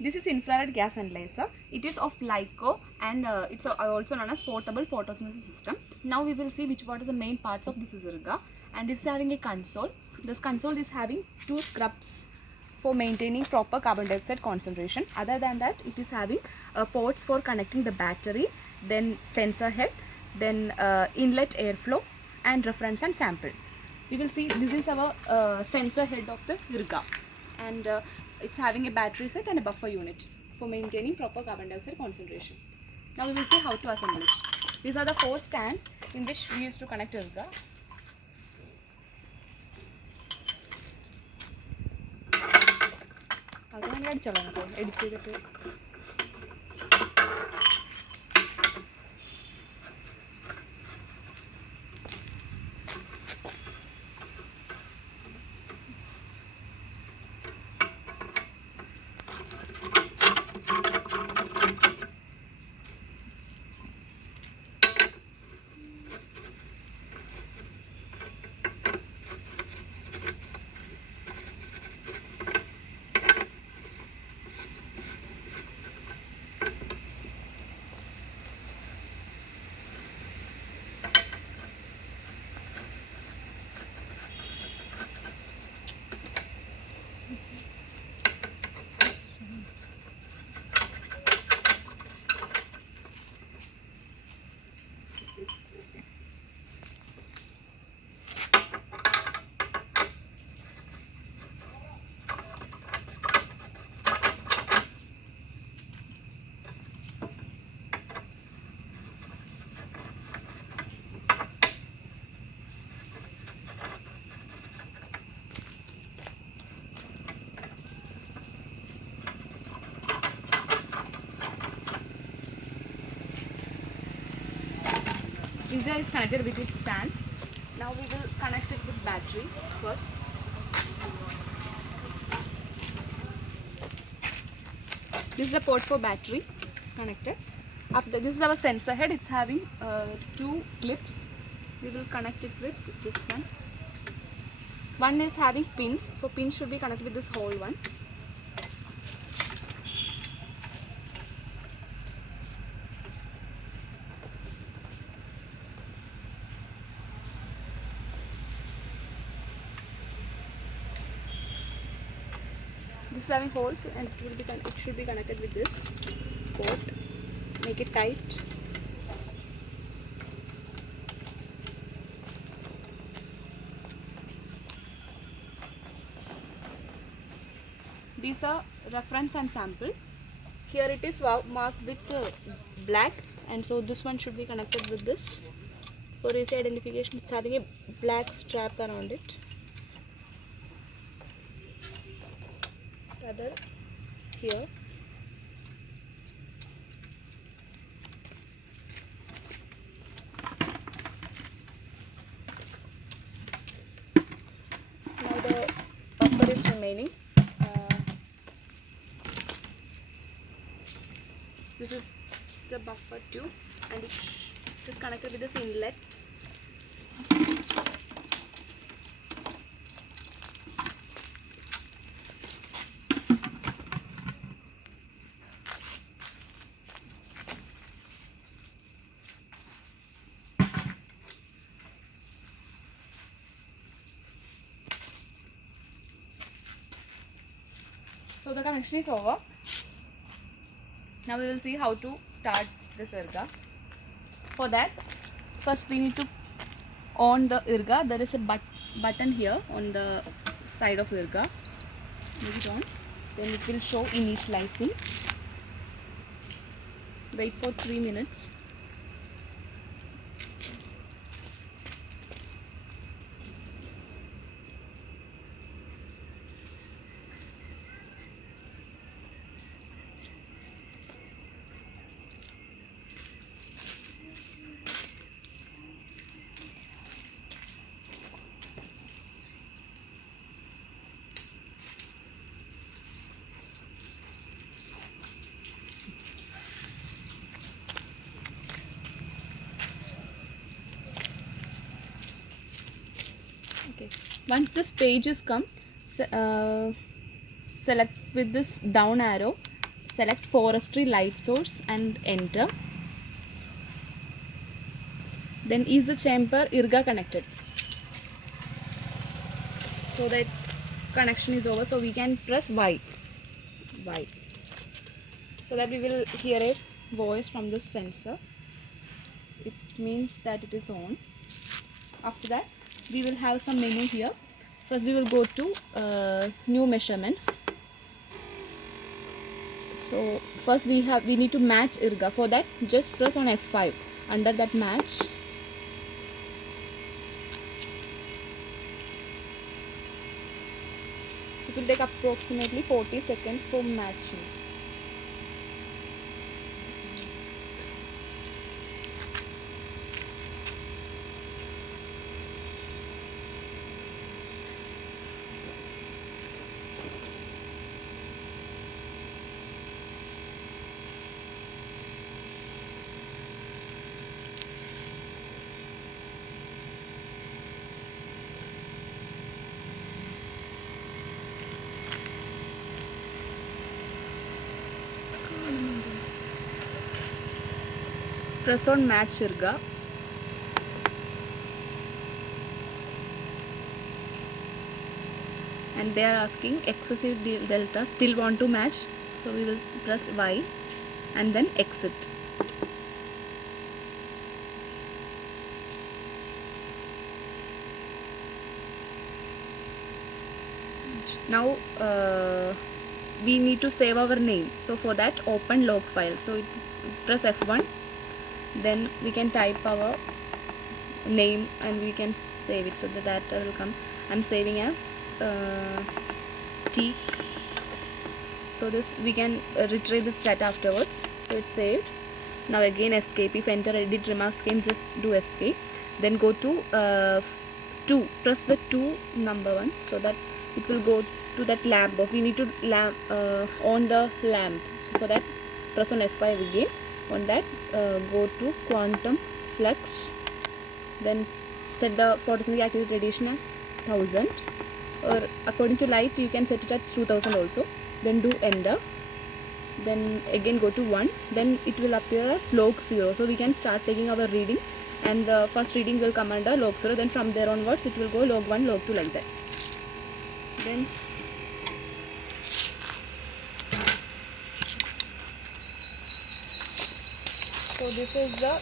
This is infrared gas analyzer. It is of LiCo and it's also known as portable photosynthesis system. Now we will see what are the main parts of this IRGA, and this is having a console. This console is having two scrubs for maintaining proper carbon dioxide concentration. Other than that, it is having ports for connecting the battery, then sensor head, then inlet airflow and reference and sample. We will see this is our sensor head of the IRGA, and it's having a battery set and a buffer unit for maintaining proper carbon dioxide concentration. Now we will see how to assemble it. These are the 4 stands in which we used to connect IRGA. IRGA is connected with its stands. Now we will connect it with battery first. This is the port for battery. It's connected. After this is our sensor head. It's having 2 clips. We will connect it with this one. One is having pins, so pins should be connected with this whole one. This is having holes, and it should be connected with this port. Make it tight. These are reference and sample. Here it is marked with black, and so this one should be connected with this for AC identification. It's having a black strap around it. Other here. Now the buffer is remaining. This is the buffer too, and it is connected with this inlet. So the connection is over. Now we will see how to start this IRGA. For that, first we need to on the IRGA. There is a button here on the side of IRGA. Make it on. Then it will show initializing. Wait for 3 minutes. Okay, once this page is come, select with this down arrow select forestry light source and enter. Then is the chamber IRGA connected? So that connection is over, so we can press Y. So that we will hear a voice from the sensor. It means that it is on. After that we will have some menu here. First we will go to new measurements. So first we need to match IRGA. For that just press on F5. Under that match, it will take approximately 40 seconds for matching. Press on match IRGA. And they are asking excessive delta, still want to match, so we will press Y and then exit. Now we need to save our name, so for that open log file. So press F1, then we can type our name and we can save it, so the data will come. I'm saving as T. So this we can retrieve this data afterwards. So it's saved. Now again escape. If enter edit remarks came, just do escape. Then go to 2. Press the 2 number 1, so that it will go to that lamp. We need to on the lamp. So for that press on F5 again. On that go to quantum flux. Then set the photosynthetic activity radiation as 1000, or according to light you can set it at 2000 also. Then do enter. Then again go to 1. Then it will appear as log 0. So we can start taking our reading, and the first reading will come under log 0. Then from there onwards it will go log 1, log 2 like that. Then so this is the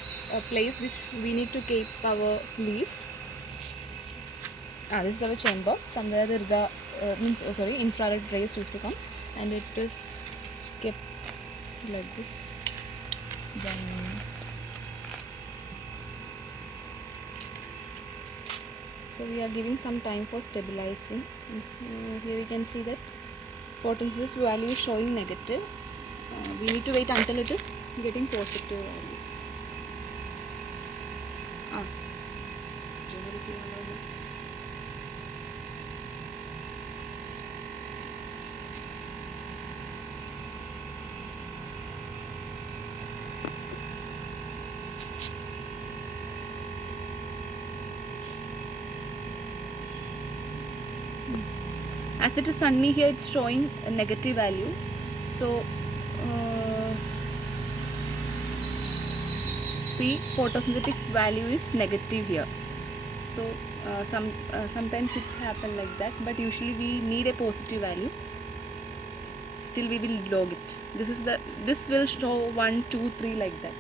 place which we need to keep our leaf. This is our chamber. From where the infrared rays used to come, and it is kept like this. Then so we are giving some time for stabilizing. And so here we can see that photosynthesis value is showing negative. We need to wait until it is getting positive value. As it is sunny here, it's showing a negative value. So see, photosynthetic value is negative here. So sometimes it happens like that, but usually we need a positive value. Still we will log it. This will show 1, 2, 3 like that.